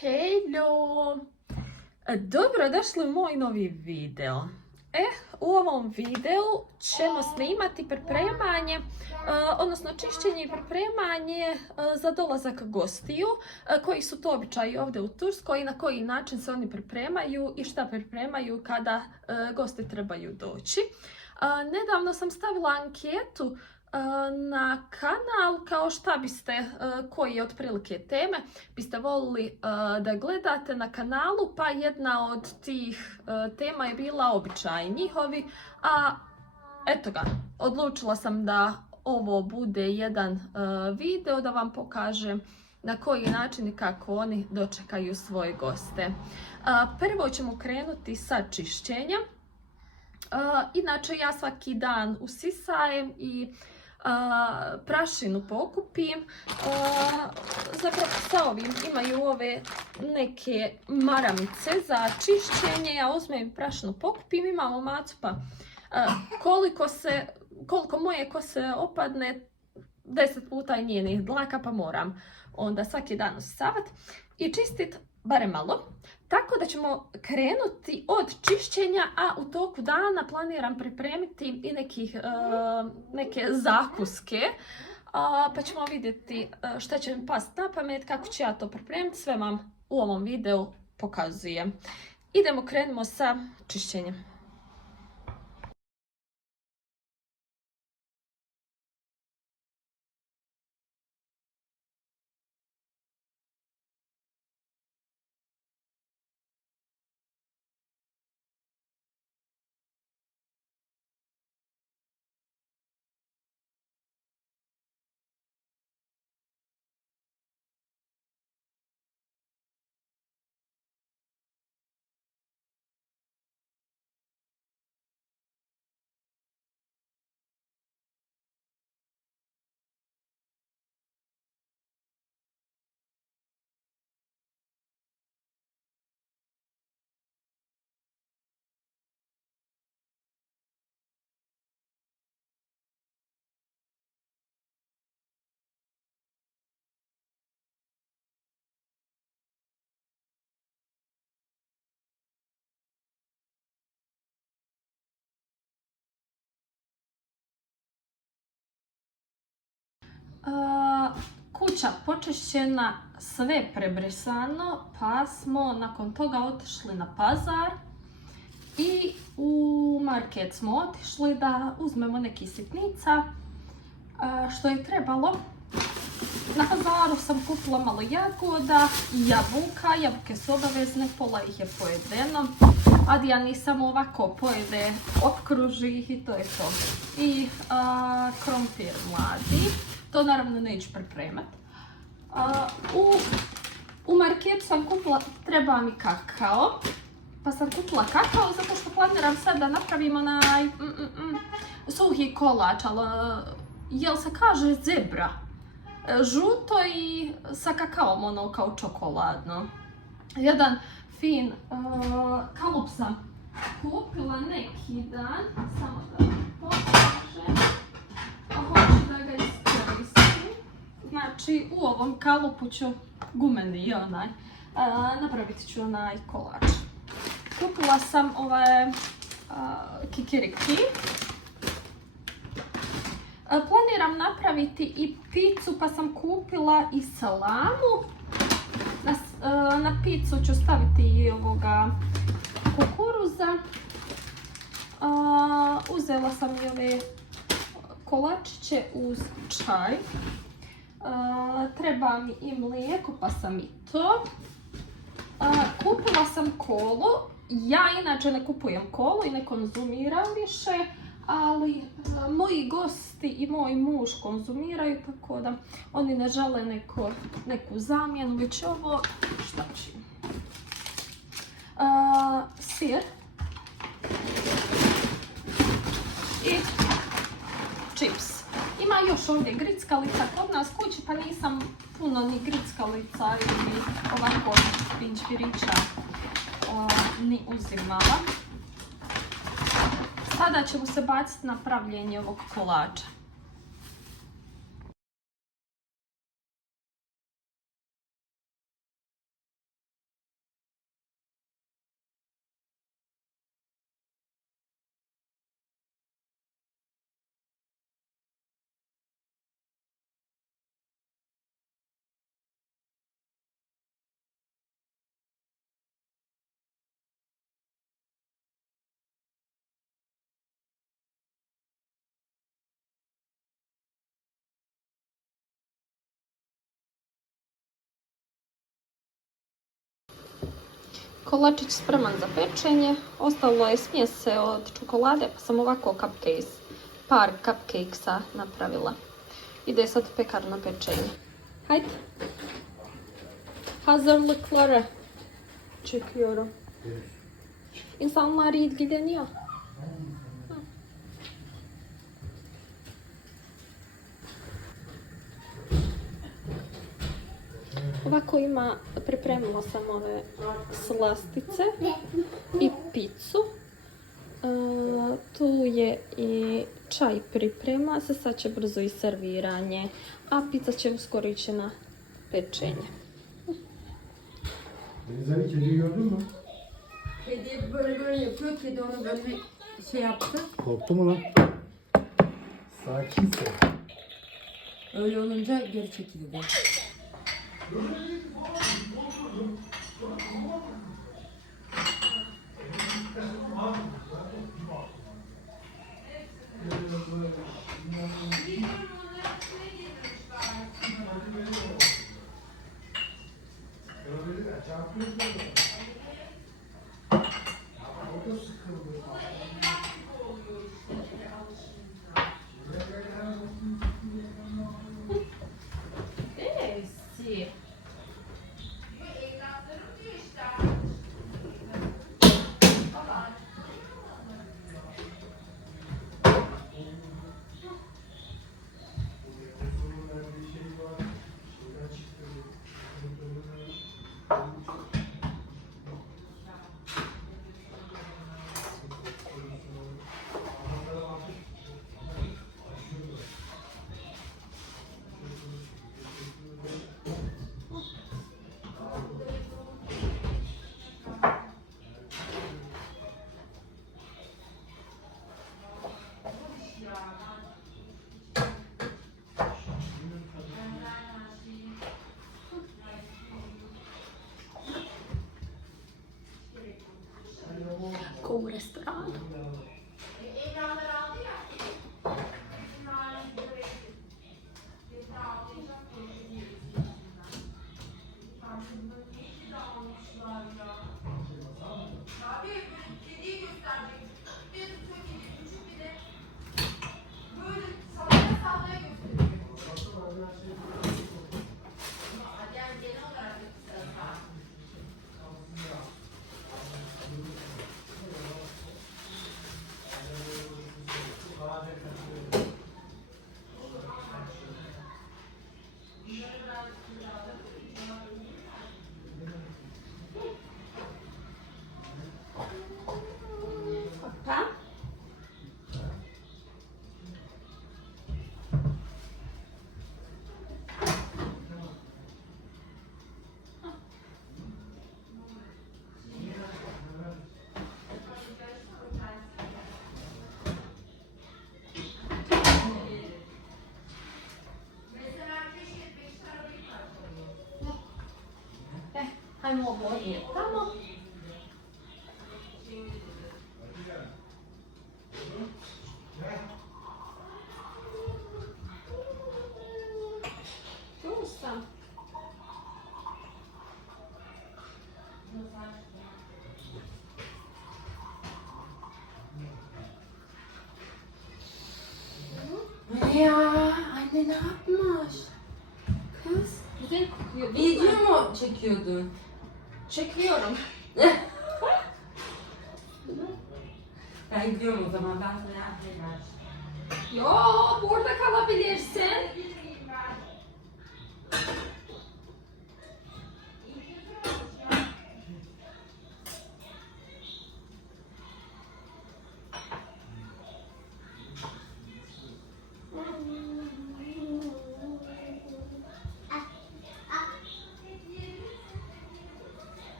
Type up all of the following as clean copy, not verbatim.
Hello! Dobrodošli u moj novi video. U ovom videu ćemo snimati pripremanje, odnosno čišćenje i pripremanje za dolazak gostiju, koji su to običaji ovdje u Turskoj i na koji način se oni pripremaju i šta pripremaju kada gosti trebaju doći. Nedavno sam stavila anketu na kanal kao šta biste, koji otprilike teme biste volili da gledate na kanalu, pa jedna od tih tema je bila običaji njihovi, a eto ga, odlučila sam da ovo bude jedan video da vam pokažem na koji način i kako oni dočekaju svoje goste. Prvo ćemo krenuti sa čišćenjem. Inače ja svaki dan usisajem i prašinu pokupim. Zapravo sa ovim imaju ove neke maramice za čišćenje. Ja uzmem prašinu pokupim, imamo macu pa koliko moje kose opadne 10 puta je njenih dlaka, pa moram onda svaki dan usisavati i čistit barem malo. Tako da ćemo krenuti od čišćenja, a u toku dana planiram pripremiti i neke zakuske. Pa ćemo vidjeti šta će mi pasti na pamet, kako ću ja to pripremiti, sve vam u ovom videu pokazujem. Krenimo sa čišćenjem. Kuća počišćena, sve prebrisano, pa smo nakon toga otišli na pazar i u market smo otišli da uzmemo neki sitnica što je trebalo. Na pazaru sam kupila malo jagoda i jabuka, jabuke su obavezne, pola ih je pojedeno. Adija nisam ovako pojede, opkruži ih i to je to. I krompir mladi, to naravno neću pripremati. U marketu sam kupila, treba mi kakao, pa sam kupila kakao zato što planiram sad da napravimo onaj suhi kolač, ali jel se kaže zebra? Žuto i sa kakaom, ono kao čokoladno. Jedan fin kalup sam kupila neki dan, samo da pokažem, hoću da ga iskoristim. Znači u ovom kalupu ću gumeni onaj, napravit ću onaj kolač. Kupila sam ove kikiriki. Planiram napraviti i picu, pa sam kupila i salamu. Na picu ću staviti i ovoga kukuruza. Uzela sam i ove kolačiće uz čaj. Treba mi i mlijeko, pa sam i to. Kupila sam kolu. Ja inače ne kupujem kolu i ne konzumiram više, ali moji gosti i moj muž konzumiraju, tako da oni ne žele neku zamjenu, već ovo, šta ću. Sir i čips. Ima još ovdje grickalica kod nas kući, pa nisam puno ni grickalica ili ovako pinčvirića ni uzimala. Sada ćemo se baciti na pravljenje ovog kolača. Kolačić spreman za pečenje. Ostalo je smjese od čokolade, pa sam ovako par cupcakesa napravila. Ide sad pekar na pečenje. Haydi. Hazırlıkları çekiyorum. İnsanlar ilgileniyor. Ovako pripremila sam ove slastice i picu. Tu je i čaj priprema se, sad će brzo i serviranje, a pizza će uskoro ići na pečenje. Deniz abi kediyi gördün mü? Kedi böyle yapıyor, kedi onu böyle şey yaptı. Korktu mu lan? Sakinse. Öyle olunca geri çekildi. Ko u restoranu. Hajmo oboje tamo. Tu sam. Ya anne ne yapmış? Kız. Güzel kokuyor. Video mu çekiyordun? Çekiyorum. Ben gidiyorum o zaman. Ben sana yapayım. Yo, burada kalabilirsin.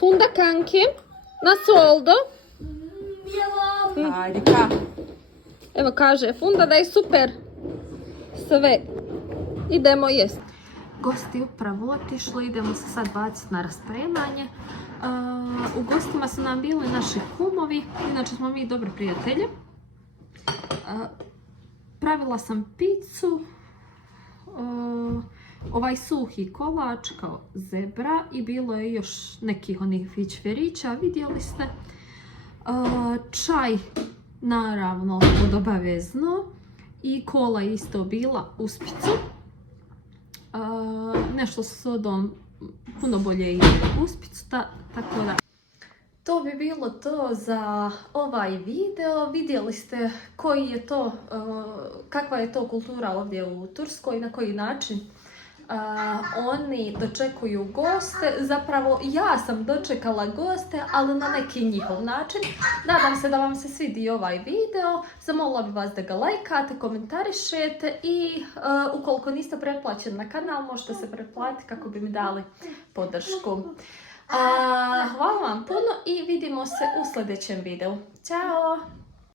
Funda kankim, nasıl oldu? Harika. Evo kaže Funda da je super sve. Idemo jest. Gosti upravo otišli, idemo se sad baciti na raspremanje. U gostima su nam bili naši kumovi, inače smo mi dobri prijatelji. Pravila sam picu, ovaj suhi kolač kao zebra i bilo je još nekih onih fićverića, vidjeli ste. Čaj, naravno, od obavezno. I kola je isto bila uspicu. Nešto s sodom puno bolje ide uspicu, tako da. To bi bilo to za ovaj video. Vidjeli ste koji je to, kakva je to kultura ovdje u Turskoj, na koji način oni dočekuju goste. Zapravo ja sam dočekala goste, ali na neki njihov način. Nadam se da vam se svidio ovaj video. Zamolila bi vas da ga lajkate, komentarišete i ukoliko niste pretplaćeni na kanal, možete se pretplatiti kako bi mi dali podršku. Hvala vam puno i vidimo se u sljedećem videu. Ćao!